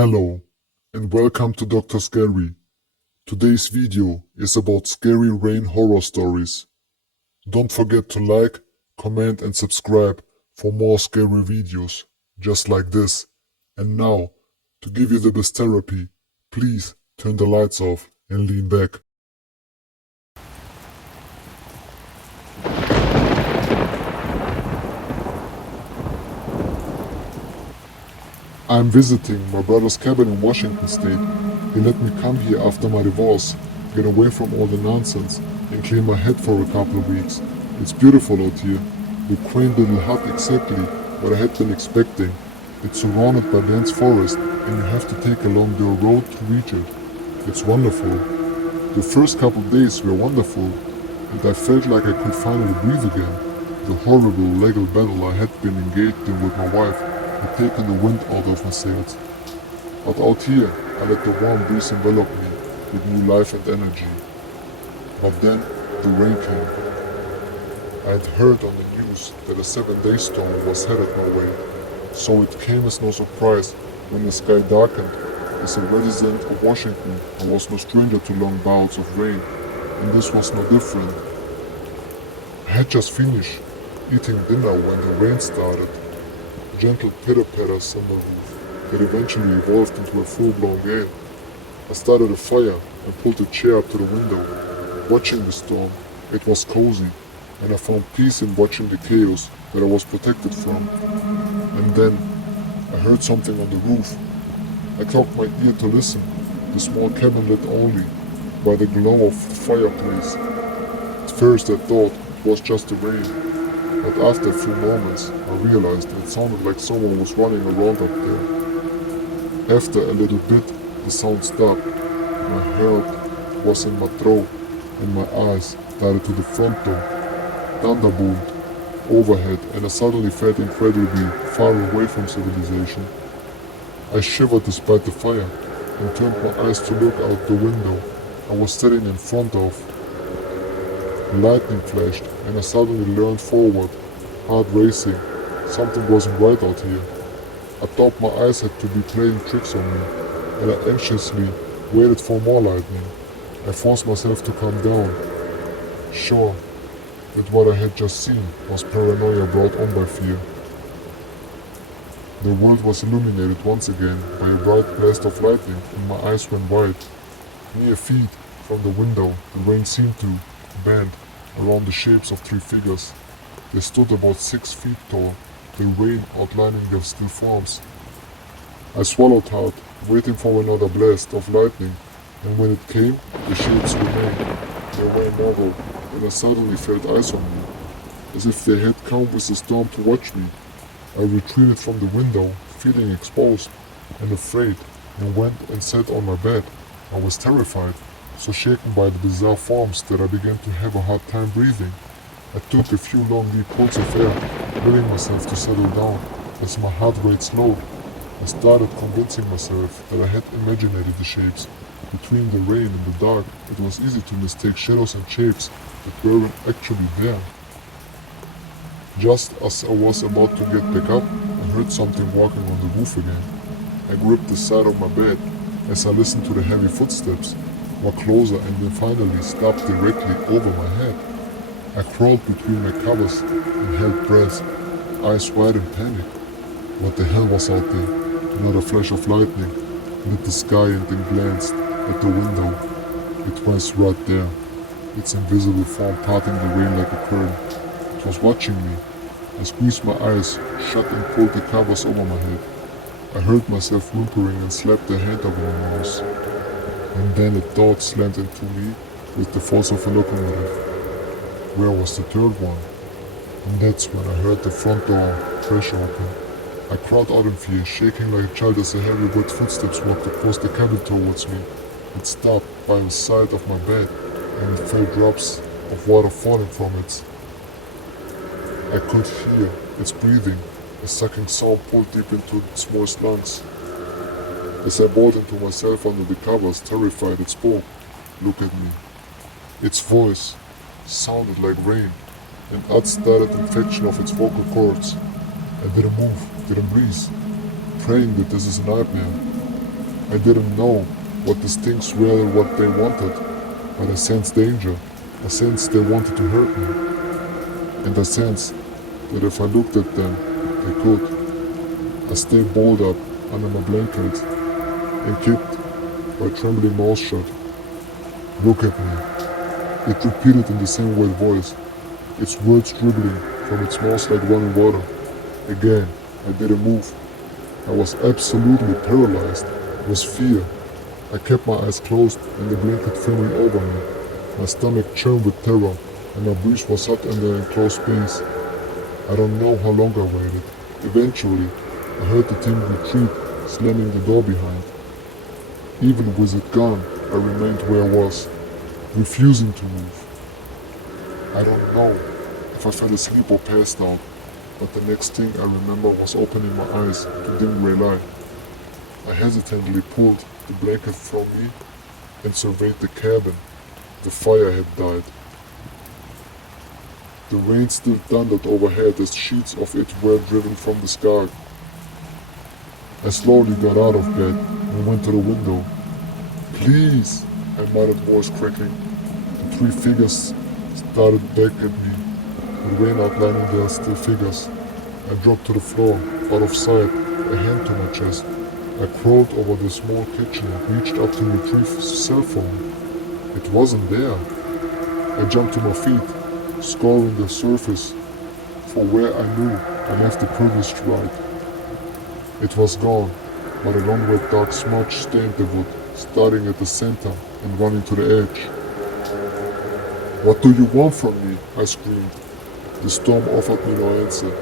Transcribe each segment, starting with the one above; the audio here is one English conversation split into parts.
Hello and welcome to Dr. Scary. Today's video is about scary rain horror stories. Don't forget to like, comment and subscribe for more scary videos just like this. And now, to give you the best therapy, please turn the lights off and lean back. I'm visiting my brother's cabin in Washington State. He let me come here after my divorce, get away from all the nonsense, and clear my head for a couple of weeks. It's beautiful out here. The quaint little hut exactly what I had been expecting. It's surrounded by dense forest, and you have to take a long dirt road to reach it. It's wonderful. The first couple of days were wonderful, and I felt like I could finally breathe again. The horrible legal battle I had been engaged in with my wife had taken the wind out of my sails. But out here, I let the warm breeze envelop me with new life and energy. But then, the rain came. I had heard on the news that a 7-day storm was headed my way, so it came as no surprise when the sky darkened. As a resident of Washington, I was no stranger to long bouts of rain, and this was no different. I had just finished eating dinner when the rain started. Gentle pitter-patters on the roof that eventually evolved into a full-blown gale. I started a fire and pulled a chair up to the window. Watching the storm, it was cozy, and I found peace in watching the chaos that I was protected from. And then, I heard something on the roof. I cocked my ear to listen, the small cabin lit only by the glow of the fireplace. At first I thought it was just the rain, but after a few moments I realized it sounded like someone was running around up there. After a little bit the sound stopped, my heart was in my throat and my eyes darted to the front door. Thunder boomed overhead and I suddenly felt incredibly far away from civilization. I shivered despite the fire and turned my eyes to look out the window I was sitting in front of. Lightning flashed and I suddenly leaned forward, heart racing. Something wasn't right out here. I thought my eyes had to be playing tricks on me, and I anxiously waited for more lightning. I forced myself to calm down, sure that what I had just seen was paranoia brought on by fear. The world was illuminated once again by a bright blast of lightning and my eyes went wide. Mere feet from the window, the rain seemed to bend around the shapes of 3 figures. They stood about 6 feet tall, the rain outlining their still forms. I swallowed hard, waiting for another blast of lightning, and when it came, the shapes remained. They were novel, and I suddenly felt eyes on me, as if they had come with the storm to watch me. I retreated from the window, feeling exposed and afraid, and went and sat on my bed. I was terrified, so shaken by the bizarre forms that I began to have a hard time breathing. I took a few long deep pulls of air, willing myself to settle down. As my heart rate slowed, I started convincing myself that I had imagined the shapes. Between the rain and the dark, it was easy to mistake shadows and shapes that weren't actually there. Just as I was about to get back up, I heard something walking on the roof again. I gripped the side of my bed as I listened to the heavy footsteps, walked closer and then finally stopped directly over my head. I crawled between my covers and held breath, eyes wide in panic. What the hell was out there? Another flash of lightning lit the sky and then glanced at the window. It was right there, its invisible form parting the rain like a curtain. It was watching me. I squeezed my eyes shut and pulled the covers over my head. I heard myself whimpering and slapped a hand over my nose. And then a thought slammed into me with the force of a locomotive. Where was the third one? And that's when I heard the front door crash open. I crawled out in fear, shaking like a child as a heavy wet footsteps walked across the cabin towards me. It stopped by the side of my bed, and I felt drops of water falling from it. I could hear its breathing, a sucking sound pulled deep into its moist lungs. As I bowed into myself under the covers, terrified, it spoke. Look at me. Its voice sounded like rain, an odd-started infection of its vocal cords. I didn't move, didn't breathe, praying that this is a nightmare. I didn't know what these things were or what they wanted, but I sensed danger. I sensed they wanted to hurt me, and I sensed that if I looked at them, they could. I stayed balled up under my blanket and kept my trembling mouth shut. Look at me, it repeated in the same weird voice, its words dribbling from its mouth like running water. Again, I didn't move. I was absolutely paralyzed with fear. I kept my eyes closed and the blanket filming over me. My stomach churned with terror and my breath was hot in the enclosed space. I don't know how long I waited. Eventually, I heard the thing retreat, slamming the door behind. Even with it gone, I remained where I was, refusing to move. I don't know if I fell asleep or passed out, but the next thing I remember was opening my eyes to dim gray light. I hesitantly pulled the blanket from me and surveyed the cabin. The fire had died. The rain still thundered overhead as sheets of it were driven from the sky. I slowly got out of bed and went to the window. Please, I muttered, voice cracking. The three figures started back at me, the rain outlining their still figures. I dropped to the floor, out of sight, a hand to my chest. I crawled over the small kitchen and reached up to retrieve the cell phone. It wasn't there. I jumped to my feet, scouring the surface for where I knew I left the privileged ride. It was gone, but a long red dark smudge stained the wood, starting at the center and running to the edge. What do you want from me? I screamed. The storm offered me no answer.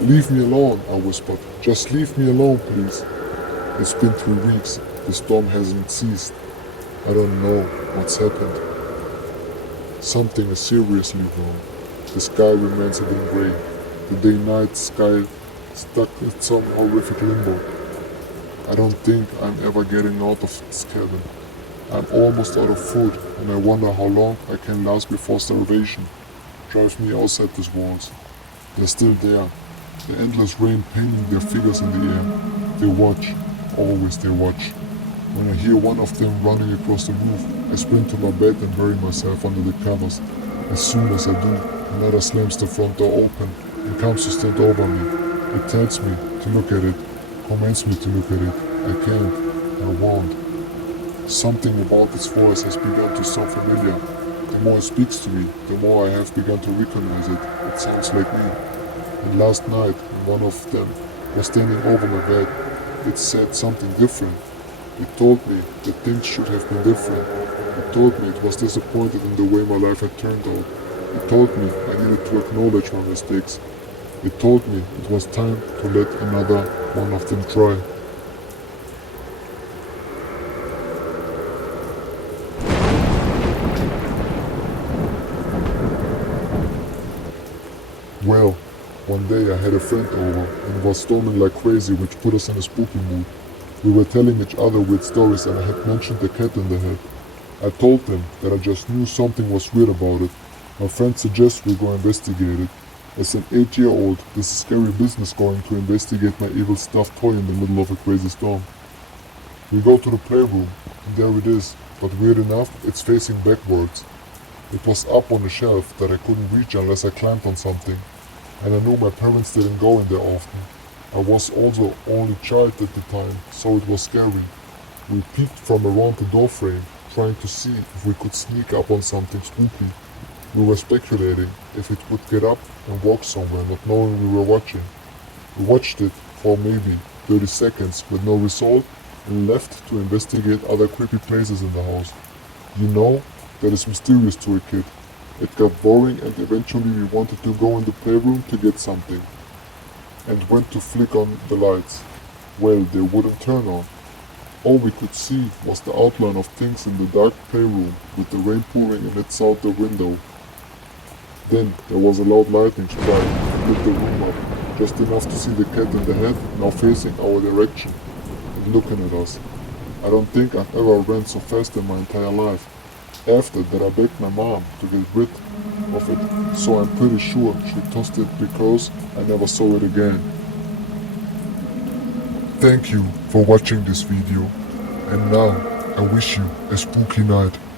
Leave me alone, I whispered. Just leave me alone, please. It's been 3 weeks. The storm hasn't ceased. I don't know what's happened. Something is seriously wrong. The sky remains a dim gray. The day-night sky stuck in some horrific limbo. I don't think I'm ever getting out of this cabin. I'm almost out of food, and I wonder how long I can last before starvation drives me outside these walls. They're still there, the endless rain painting their figures in the air. They watch, always they watch. When I hear one of them running across the roof, I sprint to my bed and bury myself under the covers. As soon as I do, another slams the front door open and comes to stand over me. It tells me to look at it, commands me to look at it. I can't, I won't. Something about its voice has begun to sound familiar. The more it speaks to me, the more I have begun to recognize it. It sounds like me. And last night, when one of them was standing over my bed, it said something different. It told me that things should have been different. It told me it was disappointed in the way my life had turned out. It told me I needed to acknowledge my mistakes. It told me it was time to let another one of them try. Well, one day I had a friend over and was storming like crazy, which put us in a spooky mood. We were telling each other weird stories and I had mentioned the cat in the head. I told him that I just knew something was weird about it. My friend suggests we go investigate it. As an 8-year-old, this is scary business going to investigate my evil stuffed toy in the middle of a crazy storm. We go to the playroom, and there it is, but weird enough, it's facing backwards. It was up on a shelf that I couldn't reach unless I climbed on something, and I knew my parents didn't go in there often. I was also only child at the time, so it was scary. We peeked from around the doorframe, trying to see if we could sneak up on something spooky. We were speculating if it would get up and walk somewhere, not knowing we were watching. We watched it for maybe 30 seconds with no result and left to investigate other creepy places in the house. You know, that is mysterious to a kid. It got boring and eventually we wanted to go in the playroom to get something. And went to flick on the lights. Well, they wouldn't turn on. All we could see was the outline of things in the dark playroom with the rain pouring in its out the window. Then there was a loud lightning strike that lit the room up, just enough to see the cat in the head now facing our direction and looking at us. I don't think I've ever ran so fast in my entire life. After that I begged my mom to get rid of it, so I'm pretty sure she tossed it because I never saw it again. Thank you for watching this video, And now, I wish you a spooky night.